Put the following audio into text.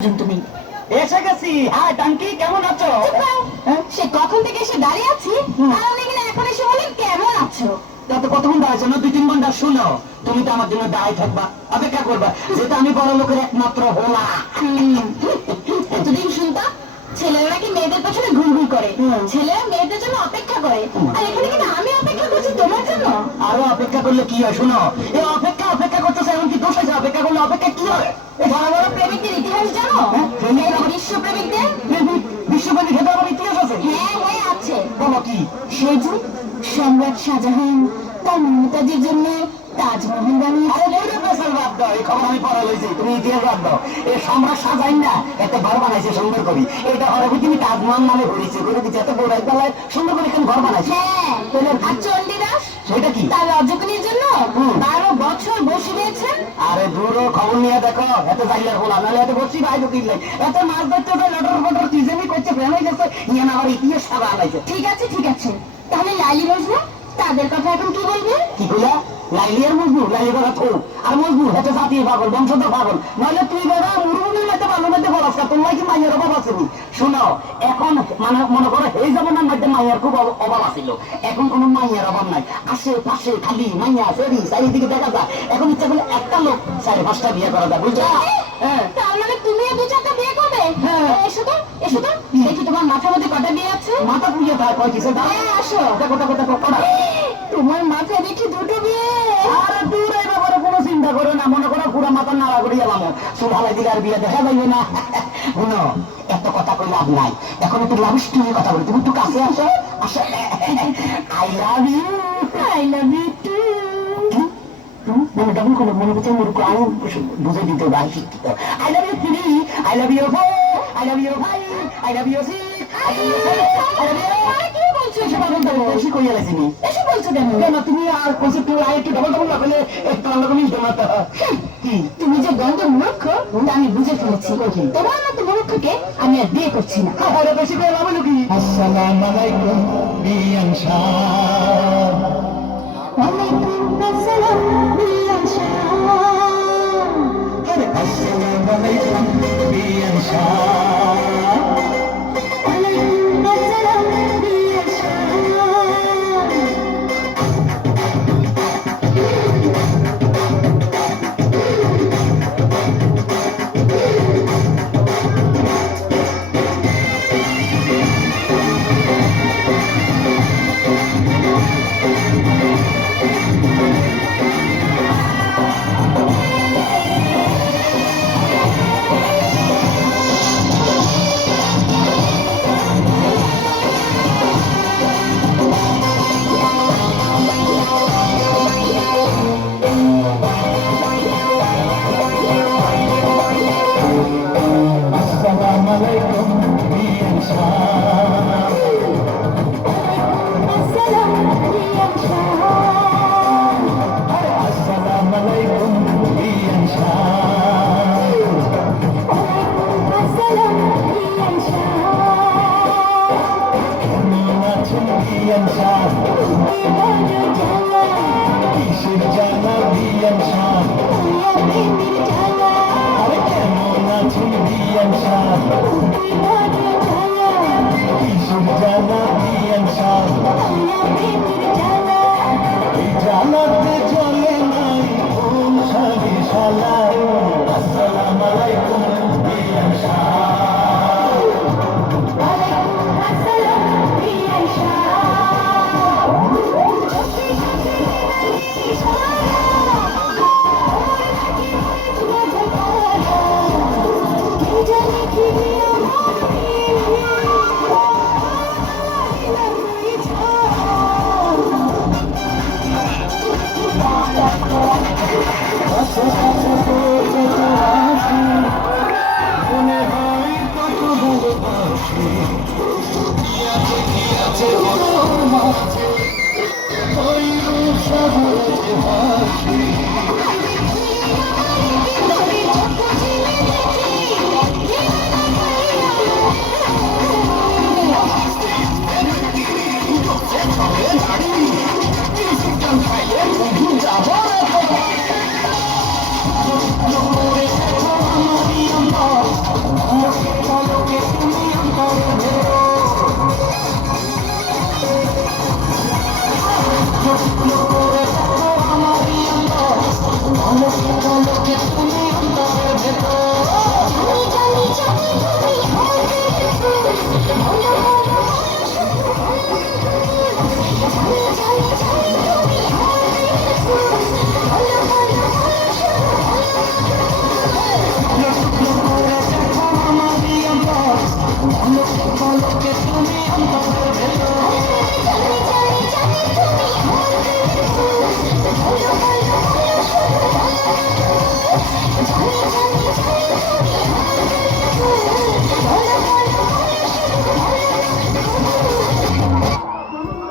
তুমি এসে গেছি। হ্যাঁ টাঙ্কি, কেমন আছো? সে কখন থেকে এসে দাঁড়িয়ে আছি, আর আপনি কিনা এখন এসে বলেন কেমন আছো। তাতে কতক্ষণ দাঁড়াইছো না? 2-3 ঘন্টা। শুনো, তুমি তো আমার জন্য দাঁড়াই থাকবা, অপেক্ষা করবা, যেহেতু আমি বড় লোকের একমাত্র হোলা। এতদিন শুনতাম ছেলেরা নাকি মেয়েদের পেছনে ঘুরঘুর করে, ছেলেরা মেয়েদের জন্য অপেক্ষা করে, আর এখানে কিনা আমি অপেক্ষা করছি তোমার জন্য। আরো অপেক্ষা করলে কি হয়? শুনো, এই অপেক্ষা করতেছে, এমন কি দোষ আছে? অপেক্ষা করলে অপেক্ষা কি হয়? বড় বড় প্রেমিকদের ইতিহাস জানো? বিশ্ব প্রেমিকদের বিশ্বব্যাপী ক্ষেত্রে আমার ইতিহাস আছে। হ্যাঁ হ্যাঁ আছে। বলো কি? সেই যুগ সম্রাট শাহজাহান তার মমতাজের জন্য তাজমহল বানিয়েছে। এই খবর আমি পড়া লইছি, তুমি ইতিহাস বাদ দাও। এই সম্রাট শাহজাহান না এত ঘর বানাইছে সুন্দর করি, এটা হরে তুমি তাজমহল নামে ঘুরিয়েছে, করে দিচ্ছে এত বড় একতলায় সুন্দর করে এখানে ঘর বানাইছে। হ্যাঁ, আর চণ্ডীদাস সেটা কি? তার রজকিনীর জন্য 12 বছর বসে রয়েছেন। আরে দূর খবর নিয়ে দেখো, এত জাইলার হল নাহলে এত বসছি ভাই ঢুকিলে এত মাছ ধরতে যায়, লটর ফটর কি জানি করছে, ফেল হয়ে গেছে, নিয়ে না আবার ইতিহাস সারা আনাইছে। ঠিক আছে, তাহলে লাইলি মজনু তাদের কথা এখন কি বলবে? কি কইলা? লাইলি আর মজনু? লাইলি কথা থো, আর মজনু এত জাতীয় পাগল, বংশধর পাগল। নইলে তুই বাবা মুরুবুনের মধ্যে ভালো মধ্যে বলস, তোমার কি মাইয়ের অভাব আছে? শোনো, এখন মানে মনে করো এই জমানার মধ্যে মাইয়ার খুব অভাব আছিল, এখন কোন মাইয়ার অভাব নাই। আশেপাশে খালি মাইয়া ফেরি চারিদিকে দেখা যায়। এখন ইচ্ছা করলে একটা লোক 4-5টা বিয়ে করা যায়, বুঝছো? হ্যাঁ, তার মানে তুমিও 2-4টা বিয়ে করবে? হ্যাঁ। এসো তো দেখি তোমার মাথার মধ্যে কটা বিয়ে আছে। মাথা পুড়িয়ে থাকে কয় কিসে? হ্যাঁ, আসো। দেখো তোমার মাথায় দেখি 2টো বিয়ে। আরে দূর, এই ব্যাপারে কোনো চিন্তা করো না, মনে করো পুরা মাথা নাড়া করিয়ে এলাম, সুভালাই দিলে আর বিয়ে দেখা যাইবে না। শুনো, এত কথা কই লাভ নাই, এখন একটু লাভ স্টোরি কথা বলি, তুমি একটু কাছে আসো। আসো, I love you. I love you too. মনে ডাবল করো, মনে করছে মূর্খ, আমি বুঝে দিতে ভাই শিক্ষিত। I love you three, I love you four, I love you five, I love you six, I love you seven, I love you. কি বলছো? বেশি কইয়া লাগছিনি। এসে বলছো কেন? কেন তুমি আর কইছো তুই আই একটু ডাবল না করলে একটু আলাদা মিল জমা তো। কি তুমি যে গন্ধ মূর্খ তা আমি বুঝে ফেলেছি। তোমার মতো মূর্খকে আমি আর বিয়ে করছি না। আরে বেশি করে লাভ হলো কি? আসসালামু আলাইকুম বিয়ান শাহ। ওয়ালাইকুম আসসালাম বিয়ান শাহ। আসসালামু আলাইকুম বিয়ান শাহ। ওয়ালাইকুম আসসালাম বিয়ান শাহ। আসসালামু আলাইকুম বিয়ান শাহ। আসসালাম বিয়ান শাহ। আসসালামু আলাইকুম বিয়ান শাহ। ওয়ালাইকুম আসসালাম বিয়ান শাহ। কেমন আছেন বিয়ান শাহ? কিসের জ্বালা বিয়ান শাহ? আরে কেমন আছেন বিয়ান শাহ? কিসের জ্বালা বিয়ান শাহ? এই জ্বালাতে চলে নাই কোন শালি শালা। আসসালামু আলাইকুম বিয়ান শাহ। মনে হয় কত ভালোবাসি,